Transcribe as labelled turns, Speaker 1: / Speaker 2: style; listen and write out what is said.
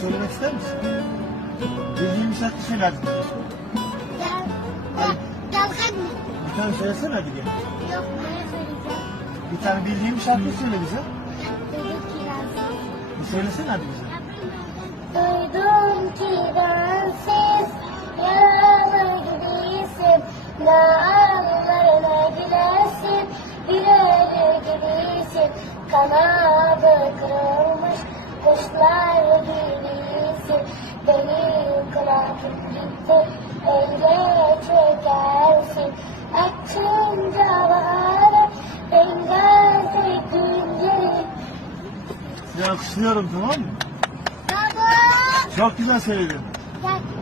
Speaker 1: söylemek ister misin? Bildiğin bir şarkı söyle hadi.
Speaker 2: Gel, gel hadi.
Speaker 1: Bir tane söylesene hadi gel.
Speaker 2: Yok, ne söyleyeceğim?
Speaker 1: Bir tane bildiğin bir şarkı söyle bize.
Speaker 2: Bebek kirası.
Speaker 1: Bir söylesene hadi bize.
Speaker 2: Duydum ki bensiz yaralı gibisin Dağlarına gülersin bir ölü gibisin Kanadı kırılmış gibisin Beni bırakıp gitti öyle çekersin Açınca baharı bengazi günleri
Speaker 1: Size alkışlıyorum tamam mı?
Speaker 2: Baba!
Speaker 1: Çok güzel söyledin.
Speaker 2: Gel.